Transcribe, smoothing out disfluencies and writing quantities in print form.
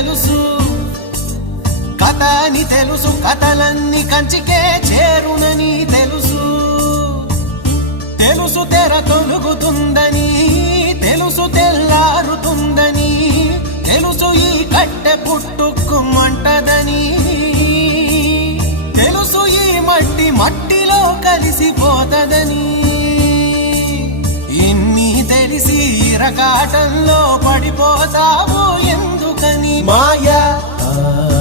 తెలుసు, కథ అని తెలుసు, కథలన్నీ కంచికే చేరునని తెలుసు. తెలుసు తెర తొలుగుతుందని, తెలుసు తెల్లారుతుందని, తెలుసు ఈ కట్టె పుట్టుకుమంటదని, తెలుసు ఈ మట్టి మట్టిలో కలిసిపోతదని. ఇన్ని తెలిసి ఇరకాటంలో పడిపోతావు ఎందుకని? మాయా